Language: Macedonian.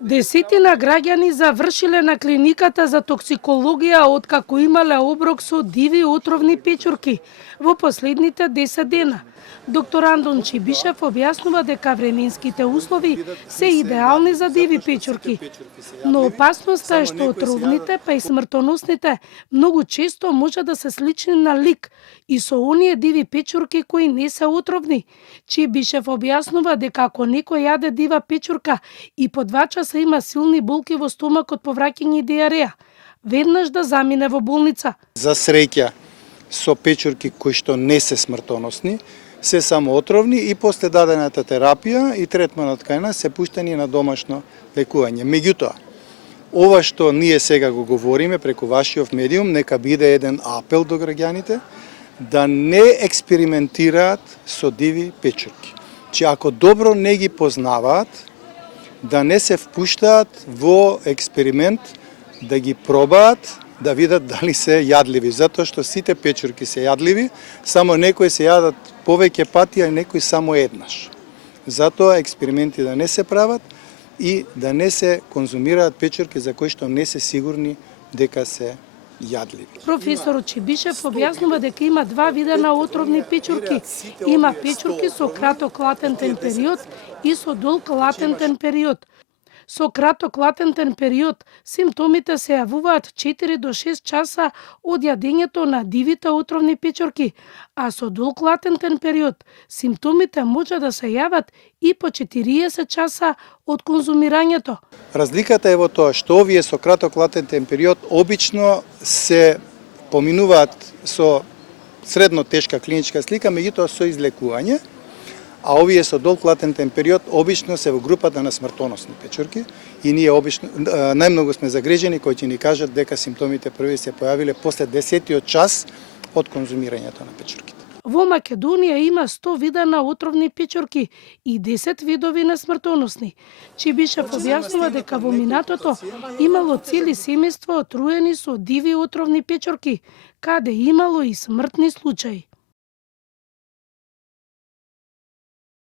Десетина граѓани завршиле на клиниката за токсикологија откако имале оброк со диви отровни печурки во последните 10 дена. Доктор Андон Чибишев објаснува дека временските услови се идеални за диви печурки, но опасноста е што отровните, па и смртоносните, многу често може да се слични на лик и со оние диви печурки кои не се отровни. Чибишев објаснува дека ако некој јаде дива печурка и по 2 часа има силни болки во стомакот, повраќање и диареја, веднаш да замине во болница. За среќа, со печурки кои што не се смртоносни, се само отровни и после дадената терапија и третманот кај нас се пуштени на домашно лекување. Меѓутоа, ова што ние сега го говориме преку вашиот медиум, нека биде еден апел до граѓаните да не експериментираат со диви печурки. Че ако добро не ги познаваат, да не се впуштаат во експеримент, да ги пробаат, да видат дали се јадливи, затоа што сите печурки се јадливи, само некои се јадат повеќе пати, а некои само еднаш. Затоа експерименти да не се прават и да не се конзумираат печурки за кои што не се сигурни дека се јадливи. Професорот Чибишев објаснува дека има 2 вида на отровни печурки. Има печурки со краток латентен период и со долг латентен период. Со краток латентен период симптомите се јавуваат 4 до 6 часа од јадењето на дивите отровни печурки, а со долг латентен период симптомите може да се јават и по 40 часа од конзумирањето. Разликата е во тоа што овие со краток латентен период обично се поминуваат со средно тешка клиничка слика, меѓутоа со излекување, а овие со долг латентен период обично се во групата на смртоносни печурки и ние обично најмногу сме загрижени кои ќе ни кажат дека симптомите први се појавиле после 10-тиот час од конзумирањето на печурките. Во Македонија има 100 вида на отровни печурки и 10 видови на смртоносни. Чибишев објаснува дека во минатото имало цели семејства отруени со диви отровни печурки, каде имало и смртни случаи.